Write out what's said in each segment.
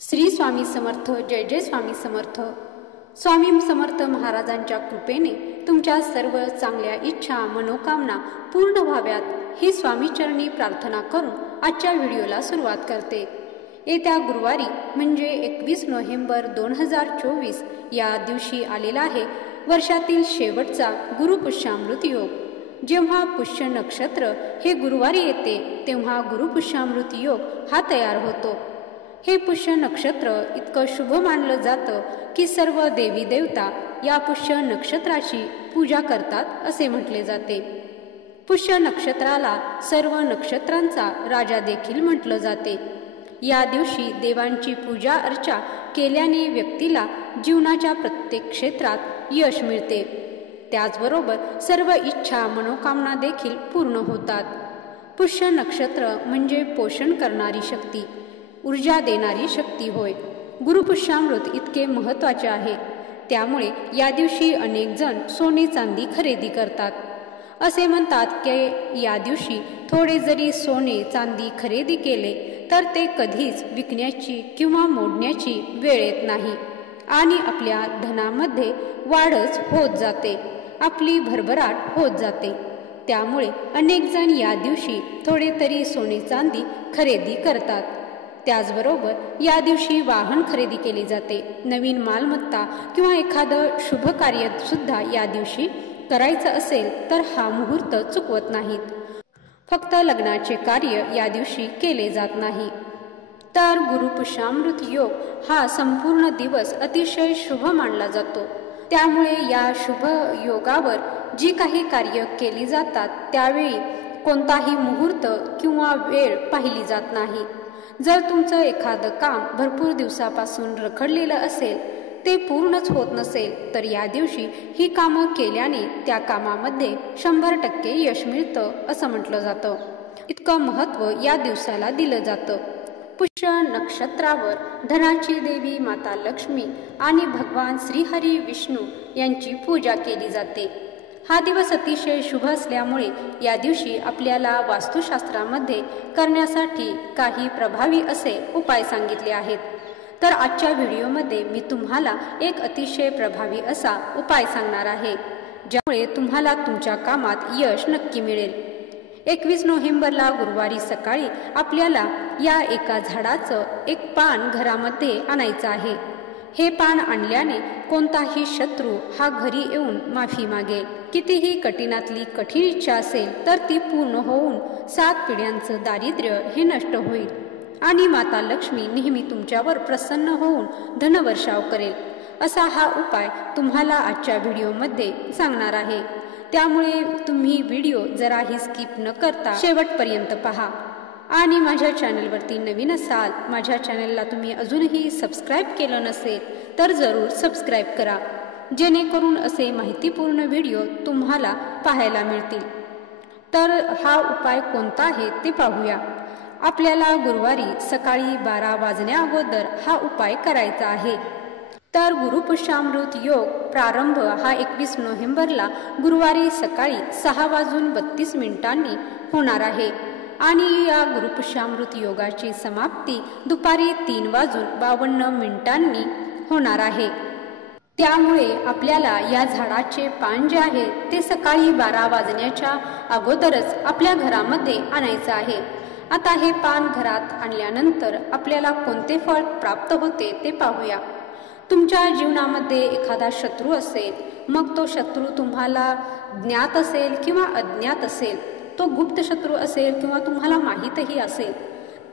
श्री स्वामी समर्थ. जय जय स्वामी समर्थ. स्वामी समर्थ महाराजांच्या कृपेने तुमच्या सर्व चांगल्या इच्छा मनोकामना पूर्ण व्हाव्यात ही स्वामीचरणी प्रार्थना करून आजच्या व्हिडिओला सुरुवात करते. येत्या गुरुवारी म्हणजे 21 नोव्हेंबर 2024 या दिवशी आलेला आहे वर्षातील शेवटचा गुरुपुष्यामृत योग. जेव्हा पुष्य नक्षत्र हे गुरुवारी येते तेव्हा गुरुपुष्यामृत योग हा तयार होतो. हे पुष्य नक्षत्र इतकं शुभ मानलं जातं की सर्व देवी देवता या पुष्य नक्षत्राची पूजा करतात असे म्हटले जाते. पुष्य नक्षत्राला सर्व नक्षत्रांचा राजा देखील म्हटलं जाते. या दिवशी देवांची पूजा अर्चा केल्याने व्यक्तीला जीवनाच्या प्रत्येक क्षेत्रात यश मिळते. त्याचबरोबर सर्व इच्छा मनोकामना देखील पूर्ण होतात. पुष्य नक्षत्र म्हणजे पोषण करणारी शक्ती, ऊर्जा देणारी शक्ती होय. गुरुपुष्यामृत इतके महत्त्वाचे आहे. त्यामुळे या दिवशी अनेक जण सोने चांदी खरेदी करतात. असे म्हणतात की या दिवशी थोडे जरी सोने चांदी खरेदी केले तर ते कधीच विकण्याची किंवा मोडण्याची वेळ येत नाही आणि आपल्या धनामध्ये वाढच होत जाते, आपली भरभराट होत जाते. त्यामुळे अनेक जण या दिवशी थोडे तरी सोने चांदी खरेदी करतात. त्याचबरोबर या दिवशी वाहन खरेदी केले जाते. नवीन मालमत्ता किंवा एखादं शुभ कार्य सुद्धा या दिवशी करायचं असेल तर हा मुहूर्त चुकवत नाहीत. फक्त लग्नाचे कार्य या दिवशी केले जात नाही. तर गुरुपुष्यामृत योग हा संपूर्ण दिवस अतिशय शुभ मानला जातो. त्यामुळे या शुभ योगावर जी काही कार्य केली जातात त्यावेळी कोणताही मुहूर्त किंवा वेळ पाहिली जात नाही. जर तुमचं एखादं काम भरपूर दिवसापासून रखडलेलं असेल, ते पूर्णच होत नसेल तर या दिवशी ही कामं केल्याने त्या कामामध्ये 100% यश मिळतं असं म्हटलं जातं. इतकं महत्त्व या दिवसाला दिलं जातं. पुष्य नक्षत्रावर धनाची देवी माता लक्ष्मी आणि भगवान श्रीहरी विष्णू यांची पूजा केली जाते. हा दिवस अतिशय शुभ असल्यामुळे या दिवशी आपल्याला वास्तुशास्त्रामध्ये करण्यासाठी काही प्रभावी असे उपाय सांगितले आहेत. तर आजच्या व्हिडिओमध्ये मी तुम्हाला एक अतिशय प्रभावी असा उपाय सांगणार आहे, ज्यामुळे तुम्हाला तुमच्या कामात यश नक्की मिळेल. 21 नोव्हेंबरला गुरुवारी सकाळी आपल्याला या एका झाडाचं एक पान घरामध्ये आणायचं आहे. हे पान आणल्याने कोणताही शत्रू हा घरी येऊन माफी मागेल. कितीही कठीणातली कठीण इच्छा असेल तर ती पूर्ण होऊन 7 पिढ्यांचं दारिद्र्य हे नष्ट होईल आणि माता लक्ष्मी नेहमी तुमच्यावर प्रसन्न होऊन धनवर्षाव करेल. असा हा उपाय तुम्हाला आजच्या व्हिडिओमध्ये सांगणार आहे. त्यामुळे तुम्ही व्हिडिओ जराही स्किप न करता शेवटपर्यंत पहा. आणि माझ्या चॅनलवरती नवीन असाल, माझ्या चॅनलला तुम्ही अजूनही सबस्क्राईब केलं नसेल तर जरूर सबस्क्राईब करा, जेणेकरून असे माहितीपूर्ण व्हिडिओ तुम्हाला पाहायला मिळतील. तर हा उपाय कोणता आहे ते पाहूया. आपल्याला गुरुवारी सकाळी 12 वाजण्या अगोदर हा उपाय करायचा आहे. तर गुरुपुष्यामृत योग प्रारंभ हा 21 नोव्हेंबरला गुरुवारी सकाळी 6:32 होणार आहे आणि या गुरुपुष्यामृत योगाची समाप्ती दुपारी 3:52 होणार आहे. त्यामुळे आपल्याला या झाडाचे पान जे आहे ते सकाळी 12 वाजण्याच्या अगोदरच आपल्या घरामध्ये आणायचं आहे. आता हे पान घरात आणल्यानंतर आपल्याला कोणते फळ प्राप्त होते ते पाहूया. तुमच्या जीवनामध्ये एखादा शत्रू असेल, मग तो शत्रू तुम्हाला ज्ञात असेल किंवा अज्ञात असेल, तो गुप्त शत्रू असेल किंवा तुम्हाला माहीतही असेल,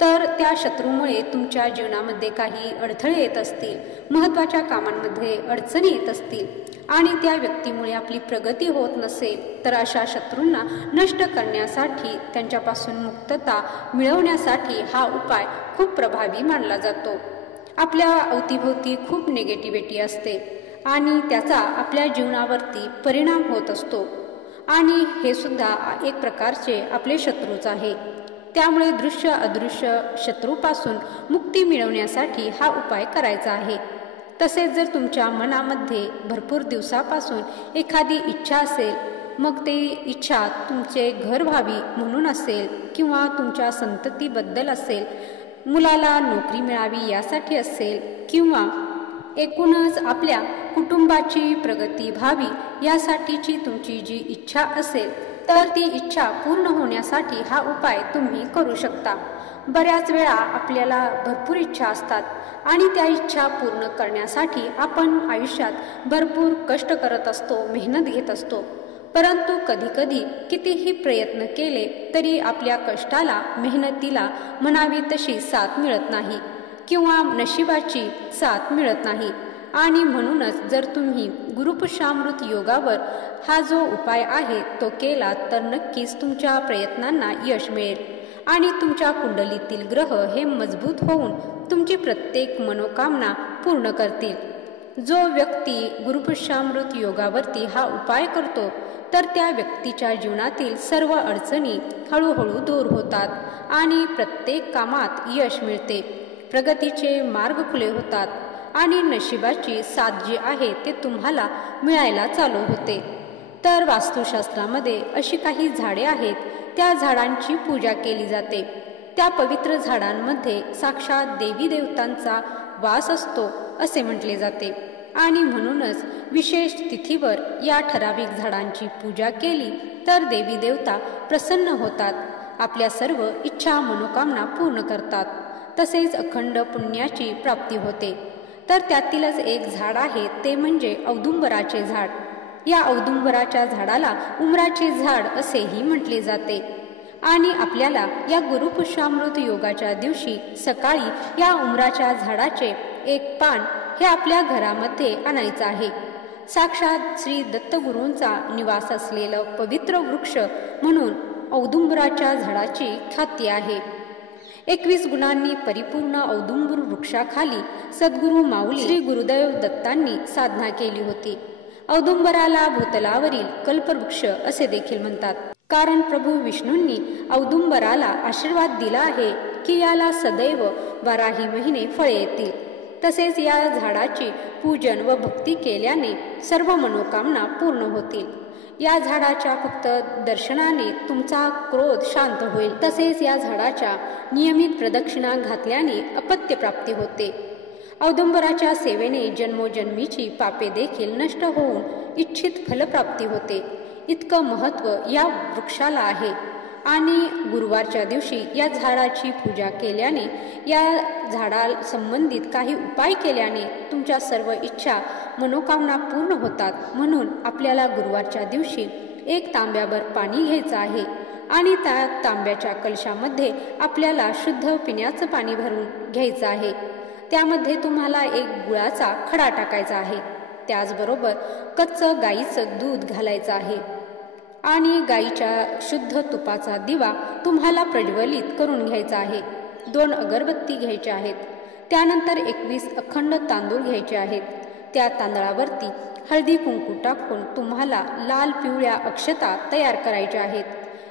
तर त्या शत्रूमुळे तुमच्या जीवनामध्ये काही अडथळे येत असतील, महत्त्वाच्या कामांमध्ये अडचणी येत असतील आणि त्या व्यक्तीमुळे आपली प्रगती होत नसेल तर अशा शत्रूंना नष्ट करण्यासाठी, त्यांच्यापासून मुक्तता मिळवण्यासाठी हा उपाय खूप प्रभावी मानला जातो. आपल्या अवतीभोवती खूप निगेटिव्हिटी असते आणि त्याचा आपल्या जीवनावरती परिणाम होत असतो आणि हे सुद्धा एक प्रकारचे आपले शत्रूच आहे. त्यामुळे दृश्य अदृश्य शत्रूपासून मुक्ती मिळवण्यासाठी हा उपाय करायचा आहे. तसेच जर तुमच्या मनामध्ये भरपूर दिवसापासून एखादी इच्छा असेल, मग ते इच्छा तुमचे घर व्हावी म्हणून असेल किंवा तुमच्या संततीबद्दल असेल, मुलाला नोकरी मिळावी यासाठी असेल किंवा एकूणच आपल्या कुटुंबाची प्रगती व्हावी यासाठीची तुमची जी इच्छा असेल तर ती इच्छा पूर्ण होण्यासाठी हा उपाय तुम्ही करू शकता. बऱ्याच वेळा आपल्याला भरपूर इच्छा असतात आणि त्या इच्छा पूर्ण करण्यासाठी आपण आयुष्यात भरपूर कष्ट करत असतो, मेहनत घेत असतो. परंतु कधीकधी कितीही प्रयत्न केले तरी आपल्या कष्टाला, मेहनतीला म्हणावी तशी साथ मिळत नाही किंवा नशिबाची साथ मिळत नाही. आणि म्हणूनच जर तुम्ही गुरुपुष्यामृत योगावर हा जो उपाय आहे तो केला तर नक्कीच तुमच्या प्रयत्नांना यश मिळेल आणि तुमच्या कुंडलीतील ग्रह हे मजबूत होऊन तुमची प्रत्येक मनोकामना पूर्ण करतील. जो व्यक्ती गुरुपुष्यामृत योगावरती हा उपाय करतो तर त्या व्यक्तीच्या जीवनातील सर्व अडचणी हळूहळू दूर होतात आणि प्रत्येक कामात यश मिळते, प्रगतीचे मार्ग खुले होतात आणि नशिबाची साथ जी आहे ते तुम्हाला मिळायला चालू होते. तर वास्तुशास्त्रामध्ये अशी काही झाडे आहेत, त्या झाडांची पूजा केली जाते. त्या पवित्र झाडांमध्ये साक्षात देवी देवतांचा वास असतो असे म्हटले जाते आणि म्हणूनच विशेष तिथीवर या ठराविक झाडांची पूजा केली तर देवी देवता प्रसन्न होतात, आपल्या सर्व इच्छा मनोकामना पूर्ण करतात, तसेच अखंड पुण्याची प्राप्ती होते. तर त्यातीलच एक झाड आहे ते म्हणजे औदुंबराचे झाड. या औदुंबराच्या झाडाला उमराचे झाड असेही म्हटले जाते आणि आपल्याला या गुरुपुष्यामृत योगाच्या दिवशी सकाळी या उमराच्या झाडाचे एक पान हे आपल्या घरामध्ये आणायचं आहे. साक्षात श्री दत्तगुरूंचा निवास असलेलं पवित्र वृक्ष म्हणून औदुंबराच्या झाडाची ख्याती आहे. 21 गुणांनी परिपूर्ण औदुंबर वृक्षाखाली सद्गुरू माऊली श्री गुरुदेव दत्तांनी साधना केली होती. औदुंबराला भूतलावरील कल्पवृक्ष असे देखील म्हणतात, कारण प्रभू विष्णूंनी औदुंबराला आशीर्वाद दिला आहे की याला सदैव 12 महिने फळे येतील. तसेच या झाडाची पूजन व भक्ती केल्याने सर्व मनोकामना पूर्ण होतील. या झाडाच्या फक्त दर्शनाने तुमचा क्रोध शांत होईल. तसेच या झाडाच्या नियमित प्रदक्षिणा घातल्याने अपत्य प्राप्ती होते. औदुंबराच्या सेवेने जन्मोजन्मीची पापे देखील नष्ट होऊन इच्छित फलप्राप्ती होते. इतकं महत्त्व या वृक्षाला आहे आणि गुरुवारच्या दिवशी या झाडाची पूजा केल्याने, या झाडा संबंधित काही उपाय केल्याने तुमच्या सर्व इच्छा मनोकामना पूर्ण होतात. म्हणून आपल्याला गुरुवारच्या दिवशी 1 तांब्याभर पाणी घ्यायचं आहे आणि त्या तांब्याच्या कलशामध्ये आपल्याला शुद्ध पिण्याचं पाणी भरून घ्यायचं आहे. त्यामध्ये तुम्हाला 1 गुळाचा खडा टाकायचा आहे. त्याचबरोबर कच्चं गाईचं दूध घालायचं आहे आणि गाईच्या शुद्ध तुपाचा दिवा तुम्हाला प्रज्वलित करून घ्यायचा आहे. 2 अगरबत्ती घ्यायच्या आहेत. त्यानंतर 21 अखंड तांदूळ घ्यायचे आहेत. त्या तांदळावरती हळदी कुंकू टाकून तुम्हाला लाल पिवळ्या अक्षता तयार करायच्या आहेत.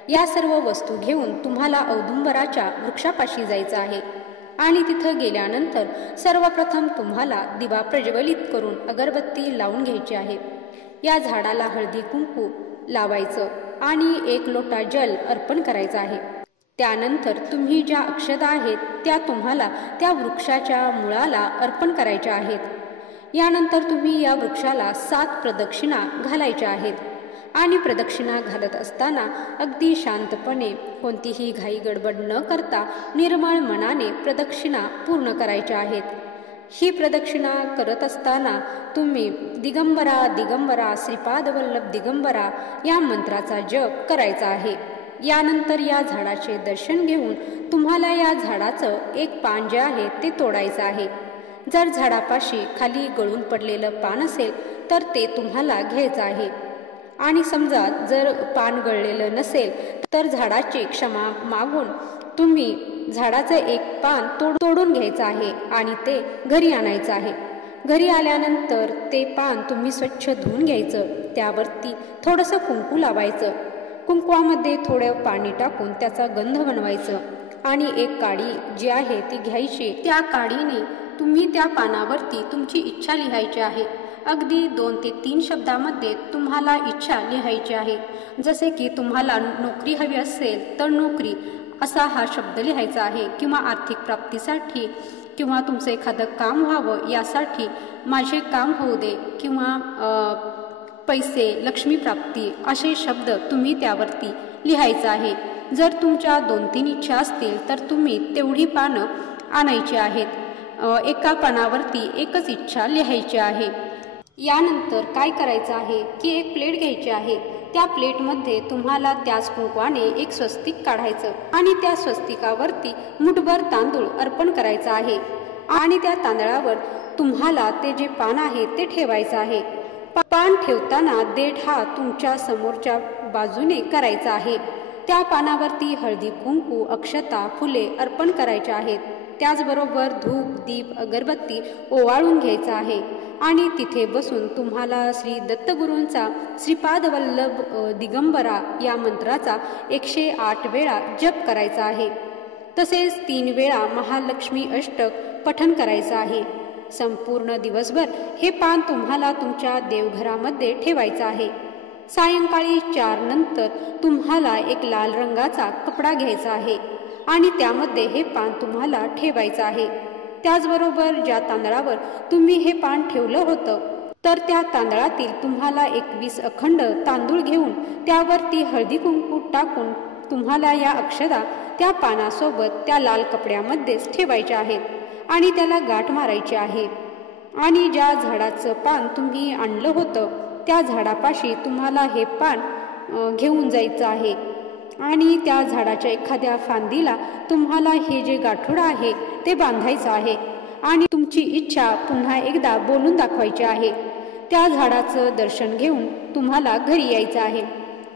या सर्व वस्तू घेऊन तुम्हाला औदुंबराच्या वृक्षापाशी जायचं आहे आणि तिथं गेल्यानंतर सर्वप्रथम तुम्हाला दिवा प्रज्वलित करून अगरबत्ती लावून घ्यायची आहे. या झाडाला हळदी कुंकू लावायचं आणि 1 लोटा जल अर्पण करायचं आहे. त्यानंतर तुम्ही ज्या अक्षता आहेत त्या तुम्हाला त्या वृक्षाच्या मुळाला अर्पण करायच्या आहेत. यानंतर तुम्ही या वृक्षाला 7 प्रदक्षिणा घालायच्या आहेत आणि प्रदक्षिणा घालत असताना अगदी शांतपणे, कोणतीही घाई गडबड न करता निर्मळ मनाने प्रदक्षिणा पूर्ण करायच्या आहेत. ही प्रदक्षिणा करत असताना तुम्ही दिगंबरा दिगंबरा श्रीपादवल्लभ दिगंबरा या मंत्राचा जप करायचा आहे. यानंतर या झाडाचे दर्शन घेऊन तुम्हाला या झाडाचं 1 पान जे आहे ते तोडायचं आहे. जर झाडापाशी खाली गळून पडलेलं पान असेल तर ते तुम्हाला घ्यायचं आहे आणि समजा जर पान गळलेलं नसेल तर झाडाची क्षमा मागून तुम्ही झाडाचं 1 पान तोडून घ्यायचं आहे आणि ते घरी आणायचं आहे. घरी आल्यानंतर ते पान तुम्ही स्वच्छ धुवून घ्यायचं. त्यावरती थोडंसं कुंकू लावायचं. कुंकवामध्ये थोडं पाणी टाकून त्याचा गंध बनवायचं आणि 1 काडी जी आहे ती घ्यायची. त्या काडीने तुम्ही त्या पानावरती तुमची इच्छा लिहायची आहे. अगदी 2 ते 3 शब्दामध्ये तुम्हाला इच्छा लिहायची आहे. जसे की तुम्हाला नोकरी हवी असेल तर नोकरी असा हा शब्द लिहायचा आहे, किंवा आर्थिक प्राप्तीसाठी किंवा तुमचं एखादं काम व्हावं यासाठी माझे काम होऊ दे, किंवा पैसे, लक्ष्मी प्राप्ती असे शब्द तुम्ही त्यावरती लिहायचं आहे. जर तुमच्या 2-3 इच्छा असतील तर तुम्ही तेवढी पानं आणायची आहेत. एका पानावरती एकच इच्छा लिहायची आहे. यानंतर काय करायचं आहे की एक प्लेट घ्यायची आहे. त्या प्लेटमध्ये तुम्हाला त्याच कुंकवाने एक स्वस्तिक काढायचं आणि त्या स्वस्तिकावरती मुठभर तांदूळ अर्पण करायचा आहे आणि त्या तांदळावर तुम्हाला ते जे पान आहे ते ठेवायचं आहे. पान ठेवताना देठ हा तुमच्या समोरच्या बाजूने करायचा आहे. त्या पानावरती हळदी कुंकू, अक्षता, फुले अर्पण करायचे आहेत. त्याचबरोबर धूप, दीप, अगरबत्ती ओवाळून घ्यायचा आहे आणि तिथे बसून तुम्हाला श्री दत्तगुरूंचा श्रीपादवल्लभ दिगंबरा या मंत्राचा 108 वेळा जप करायचा आहे. तसेच 3 वेळा महालक्ष्मी अष्टक पठण करायचं आहे. संपूर्ण दिवसभर हे पान तुम्हाला तुमच्या देवघरामध्ये ठेवायचं आहे. सायंकाळी 4 नंतर तुम्हाला एक लाल रंगाचा कपडा घ्यायचा आहे आणि त्यामध्ये हे पान तुम्हाला ठेवायचं आहे. त्याचबरोबर ज्या तांदळावर तुम्ही हे पान ठेवलं होतं तर त्या तांदळातील तुम्हाला 21 अखंड तांदूळ घेऊन त्यावरती हळदी कुंकू टाकून तुम्हाला या अक्षता त्या पानासोबत त्या लाल कपड्यामध्येच ठेवायच्या आहेत आणि त्याला गाठ मारायची आहे. आणि ज्या झाडाचं पान तुम्ही आणलं होतं त्या झाडापाशी तुम्हाला हे पान घेऊन जायचं आहे आणि त्या झाडाच्या एखाद्या फांदीला तुम्हाला हे जे गाठोडं आहे ते बांधायचं आहे आणि तुमची इच्छा पुन्हा एकदा बोलून दाखवायची आहे. त्या झाडाचं दर्शन घेऊन तुम्हाला घरी यायचं आहे.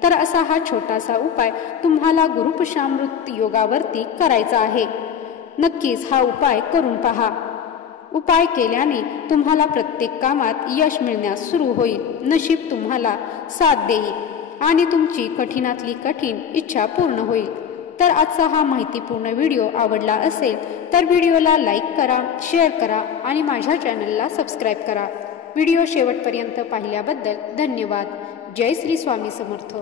तर असा हा छोटासा उपाय तुम्हाला गुरुपुषामृत योगावरती करायचा आहे. नक्कीच हा उपाय करून पहा. उपाय केल्याने तुम्हाला प्रत्येक कामात यश मिळण्यास सुरू होईल. नशीब तुम्हाला साथ देईल आणि तुमची कठीणातली कठीण इच्छा पूर्ण होईल. तर आजचा हा माहितीपूर्ण व्हिडिओ आवडला असेल तर व्हिडिओला लाईक करा, शेअर करा आणि माझ्या चॅनलला सबस्क्राईब करा. व्हिडिओ शेवटपर्यंत पाहिल्याबद्दल धन्यवाद. जय श्री स्वामी समर्थ.